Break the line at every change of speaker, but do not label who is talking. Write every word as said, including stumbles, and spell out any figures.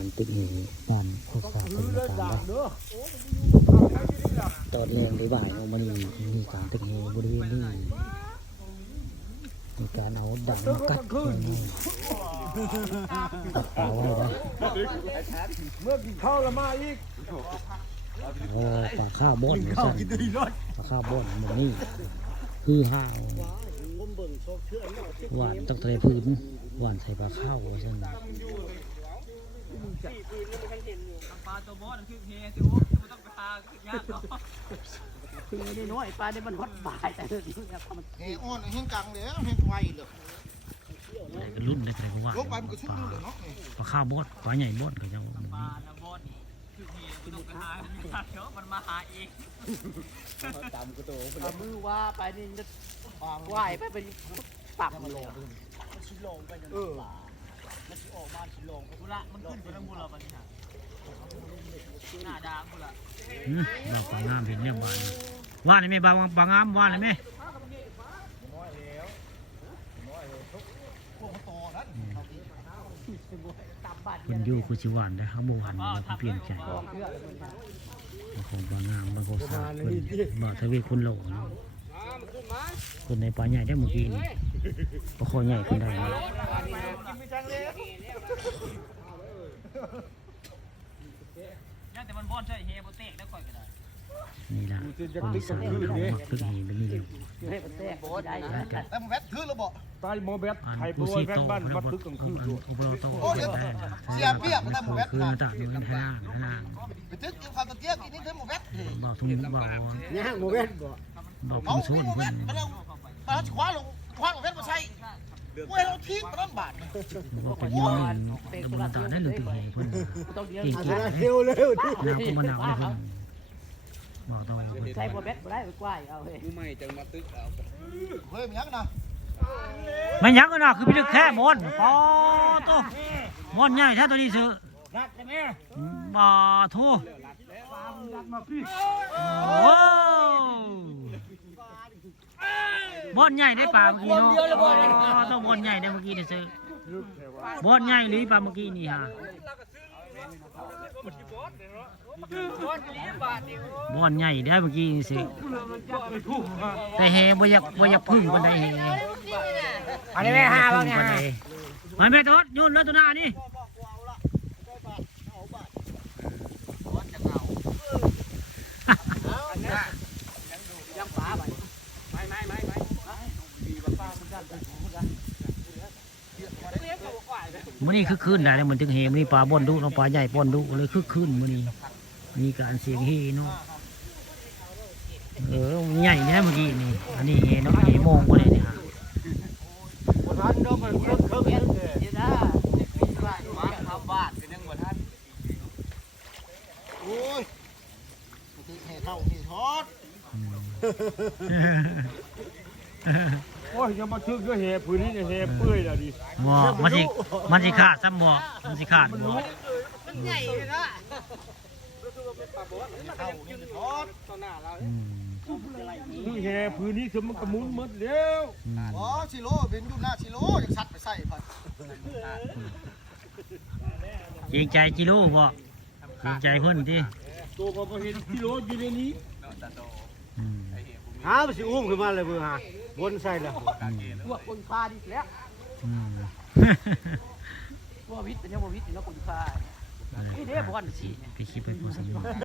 ตึกเหบ้านโคกสาเป็นการได้ตอนแรงหรือบ่ายออกมานี่มีการตึกเหบริเวณนี้มีการเอาดังกัดยังไงตัดปลาไว้ได้
เมื่อกินข้าวแล้วมาอีก
โอ้ปลาข้าวบ่นสั่นปลาข้าวบ่นเหมือนนี่คือห้าวหวานต้องทะเลพื้นหวานใส่ปลาข้าวสั่น
ปลาตัวบอสคือเฮสิวมันต้องไปหาคือยากเนาะ
คือนี่น้อยปลาได้มันฮอดบ่ายแต่เรื่องนี้มัน
เฮอ้อนเฮงกังเลยเฮงไวเลย
อะไรก็รุ่นได้แต่ก็ว่าปลาปลาข้าวบดปลาใหญ่บดก็จะ
ปลาตัวบอสคือเฮมันต้องไปหาเดี๋ยวมันมาหาเอง
จำก็ตัวมือว่าไปนี่จะไหวไปไปปักมันลงมันชิลงไปเออมันชิออกมาชิลงบุระมันขึ้นไปทั้งบุระมันนี่ฮะหน้าดางบุระ
เราปลางามเห็นเนี่ยบ้านว่าไหนไหมบางปลางามว่าไหนไหมคนอยู่กุชิวานได้ครับบัวหันเราเปลี่ยนใจของปลางามบางโคสาคนบ่ทวีคนโหลคนในปลาใหญ่ได้เมื่อกี้นี่ปลาคอใหญ่คนใด
ยังแต่มันบอสใช่เฮโบเตกได้ก่อยก็ได้
นี่ล่ะคนสาวเขาหมักตึกหีเป็นนี่เลย
แต่แวดคือระบบ
ตายโมเบสไทยโปรยแฟนบ้านวัดตึกกลางคืนอยู่
เสียเปียกแต่โมเบส
คือต่างเงินห้างห้าง
ไปตึกกินข้าวตะเกียบกินนี่ถึงโมเบส
บอกทุ่งบอก
เนี่ยโมเบสบอก
บอกทุ่งสูนเพื่อน
มาแล้วมาคว้าลงคว้าโมเบสมาใส่เว้ยเราทิ้งมาต้นบาท
บอกเป็นยังไงดำเนินการได้หรือตึกหีเพื่อนเก่งเก่ง
เร็วเร็ว
น้ำก็มาหนาวเลยเพื่อนบอกต้อง
ใช้โมเบสได้ไปกว้ายเอาเฮ้ย
ไม่จังมาตึกเอาเฮ้ยมันยังนะ
ไม่ยั้งกันนะคือพี่ลึกแค่มอนปอตัวมอนใหญ่แท้ตัวนี้ซื้อปาทูว้าวมอนใหญ่ได้ปลาเมื่อกี้เนาะต้องมอนใหญ่ได้เมื่อกี้เนี่ยซื้อบอนใหญ่หรือปลาเมื่อกี้นี่ฮะบอนใหญ่ได้เมื่อกี้นี่ซื้อแต่เฮบ่อยากบ่อยากพึ่งคนใดเฮ
อันนี้แม่ห้าบ้างเนี่ย
ไปแม่ทอดยุ่นแล้วตัวหน้านี่
ยังปลาไปไม่ไม่ไม่ไม่
มื้อนี้คือคืนได้แล้วเหมือนถึงเฮมื้อนี้ปลาบ่อนดุเนาะปลาใหญ่บ่อนดุเลยคือคืนมื้อนี้มีการเสียงเฮเนาะเออใหญ่นี่นะเมื่อกี้นี่อันนี้เฮเนาะเฮโมงบ่ได้เนี่ยฮะ
ท่านก็มันเครื่องเครื่องเองเลย
นี่นะ
มาทำบ้านเป็นยังบ่ท่านโอ้ยเฮเท่าเฮทอด
โอ้ยจะมาทึกก็เฮพื้นนี่เฮเปื่อยแล้วดิ
บ่มันสิมันสิขาดซ้ำบ่มันสิขาดบ่
มันใหญ่เลยนะ
คือเฮพื้นนี่คือมันกระมุนหมดแล้ว
อ๋อชิโร่เป็นอยู่หน้าชิโร่อยากซัดไปใส่ไป
เกรงใจจิโร่บ่เกรงใจเพิ่นที่
ตัวก็เห็นชิโร่อยู่ในนี้
หาไปสิอุ้มขึ้นมาเลยเบอร์ฮะวนใส่แล้วพวกคนพาดิแล้วพวกวิทย์เป็นยังพวกวิทย์เป็นนักคนพานี่เด้บอลสิ
พี่คิดไปผู้สิ